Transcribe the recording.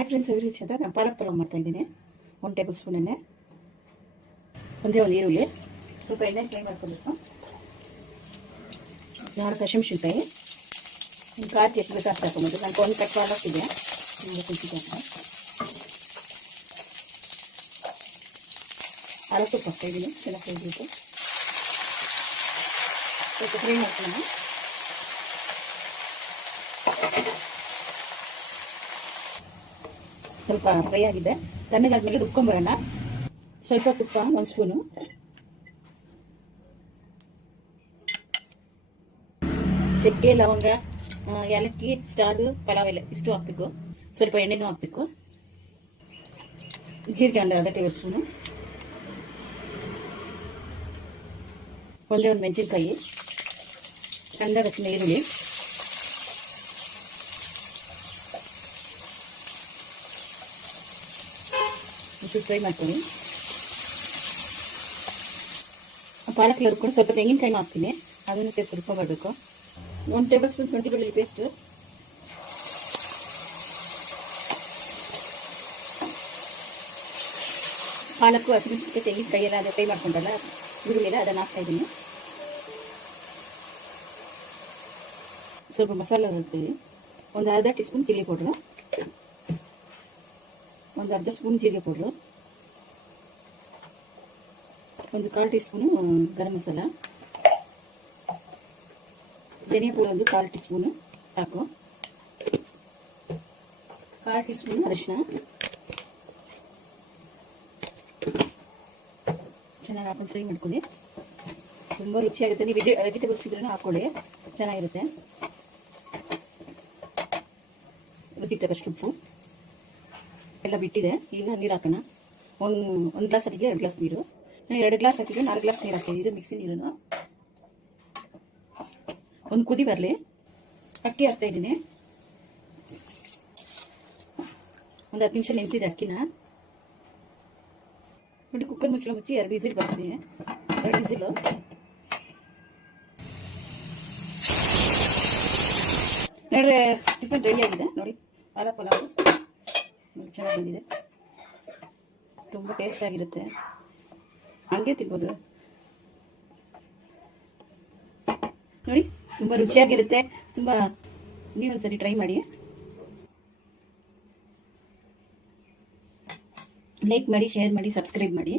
Hi friends, ಅಭಿರುಚಿ ಅಂತ ನಾನು ಪಾಲಕ್ ಪಲಾವ್ ಮಾಡ್ತಾಯಿದ್ದೀನಿ. 1 ಟೇಬಲ್ ಸ್ಪೂನ್ ಎಣ್ಣೆ, ಒಂದೇ ಒಂದು ಈರುಳ್ಳಿ, ಸ್ವಲ್ಪ ಎಣ್ಣೆ ಫ್ರೈ ಮಾಡ್ಕೊಬೇಕು. 4 ಹಸಿಮೆಣಸಿನ್ಕಾಯಿ, ಒಂದು ಖಾರಕ್ಕೆ ಎಷ್ಟು ಬೇಕಾಗ್ತಾ ಹಾಕೊಂಬೋದು. ನಾನು ಒಂದು ಕಟ್ ಪಾಲಕ್ ಇದೆ, ಅರಸು ಹಾಕ್ತಾಯಿದ್ದೀನಿ. ಚೆನ್ನಾಗಿ ಫ್ರೈ ಸ್ವಲ್ಪ ಫ್ರೈ ಮಾಡ್ಕೊಳ್ಳೋಣ. ಸ್ವಲ್ಪ ಫ್ರೈ ಆಗಿದೆ, ತಣ್ಣಗಾದ್ಮೇಲೆ ರುಬ್ಕೊಂಬರೋಣ. ಸ್ವಲ್ಪ ತುಪ್ಪ 1 ಸ್ಪೂನು, ಚಕ್ಕೆ, ಲವಂಗ, ಏಲಕ್ಕಿ, ಸ್ಟಾರ್, ಪಲಾವ್ ಎಲೆ ಇಷ್ಟು ಹಾಕಬೇಕು. ಸ್ವಲ್ಪ ಎಣ್ಣೆನೂ ಹಾಕಬೇಕು. ಜೀರಿಗೆ ಒಂದು ಅರ್ಧ ಟೇಬಲ್ ಸ್ಪೂನು, ಒಂದೇ ಒಂದು ಮೆಣಸಿನ್ಕಾಯಿ, ಸಣ್ಣದಾಗಿ ಹಚ್ಚಿದ ಈರುಳ್ಳಿ, ಇಷ್ಟು ಫ್ರೈ ಮಾಡ್ತೀನಿ. ಪಾಲಕ್ ಹುರ್ಕೊಂಡು ಸ್ವಲ್ಪ ತೆಂಗಿನಕಾಯಿ ಹಾಕ್ತೀನಿ, ಅದನ್ನು ಸೇರಿಸಿ ಹುರ್ಕೊಂಡ್ಬರ್ಬೇಕು. 1 ಟೇಬಲ್ ಸ್ಪೂನ್ ಶುಂಠಿ ಬೆಳ್ಳುಳ್ಳಿ ಪೇಸ್ಟ್, ಪಾಲಕ್ಕು, ಹಸಿಮೆಣಸಿನಕಾಯಿ, ತೆಂಗಿನಕಾಯಿ ಎಲ್ಲ ಅದೇ ಫ್ರೈ ಮಾಡ್ಕೊಂಡಲ್ಲ ಈರುಳ್ಳಿ ಎಲ್ಲ ಅದನ್ನು ಹಾಕ್ತಾಯಿದ್ದೀನಿ. ಸ್ವಲ್ಪ ಮಸಾಲೆ ಹಾಕ್ತೀವಿ. ಒಂದು ಅರ್ಧ ಟೀ ಸ್ಪೂನ್ ಚಿಲ್ಲಿ ಪೌಡ್ರು, ಒಂದು ಅರ್ಧ ಸ್ಪೂನ್ ಜೀರಿಗೆ ಪೌಡ್ರು, ಒಂದು 1/4 ಟೀ ಸ್ಪೂನು ಗರಂ ಮಸಾಲ, ಧನಿಯಾ ಪುಡಿ ಒಂದು 1/4 ಟೀ ಸ್ಪೂನು ಸಾಕು, 1/4 ಟೀ ಸ್ಪೂನು ಅರಿಶಿನ. ಚೆನ್ನಾಗಿ ಹಾಕೊಂಡು ಫ್ರೈ ಮಾಡ್ಕೊಳ್ಳಿ. ತುಂಬ ರುಚಿಯಾಗುತ್ತೆ. ನೀವು ವೆಜಿಟೇಬಲ್ಸ್ ಇದ್ರೂ ಹಾಕ್ಕೊಳ್ಳಿ, ಚೆನ್ನಾಗಿರುತ್ತೆ. ರುಚಿಗೆ ತಕ್ಕಷ್ಟು ಉಪ್ಪು ಎಲ್ಲ ಬಿಟ್ಟಿದೆ. ಈಗ ನೀರು ಹಾಕೋಣ. ಒಂದು ಗ್ಲಾಸ್ ಅಡಿಗೆ 2 ಗ್ಲಾಸ್ ನೀರು. ನಾನು 2 ಗ್ಲಾಸ್ ಹಾಕಿದ್ರೆ 4 ಗ್ಲಾಸ್ ನೀರು ಹಾಕ್ತೀನಿ. ಇದು ಮಿಕ್ಸಿ ನೀರನ್ನು. ಒಂದು ಕುದಿ ಬರಲಿ. ಅಕ್ಕಿ ಹಾಕ್ತಾಯಿದ್ದೀನಿ. ಒಂದು 10 ನಿಮಿಷ ನೆನೆಸಿದೆ ಅಕ್ಕಿನ. ನೋಡಿ, ಕುಕ್ಕರ್ ಮುಚ್ಚಿ 2 ವಿಸಿಲ್ ಬರ್ಸ್ತೀನಿ. 2 ವಿಸಿಲು. ನೋಡ್ರಿ, ಟಿಫನ್ ರೆಡಿ ಆಗಿದೆ. ನೋಡಿ, ಪಾಲಕ್ ಪಲಾವ್ ಚೆನ್ನಾಗಿ ಬಂದಿದೆ. ತುಂಬ ಟೇಸ್ಟ್ ಆಗಿರುತ್ತೆ, ಹಂಗೆ ತಿನ್ಬೋದು. ನೋಡಿ, ತುಂಬ ರುಚಿಯಾಗಿರುತ್ತೆ. ತುಂಬ ನೀವೊಂದ್ಸರಿ ಟ್ರೈ ಮಾಡಿ. ಲೈಕ್ ಮಾಡಿ, ಶೇರ್ ಮಾಡಿ, ಸಬ್ಸ್ಕ್ರೈಬ್ ಮಾಡಿ.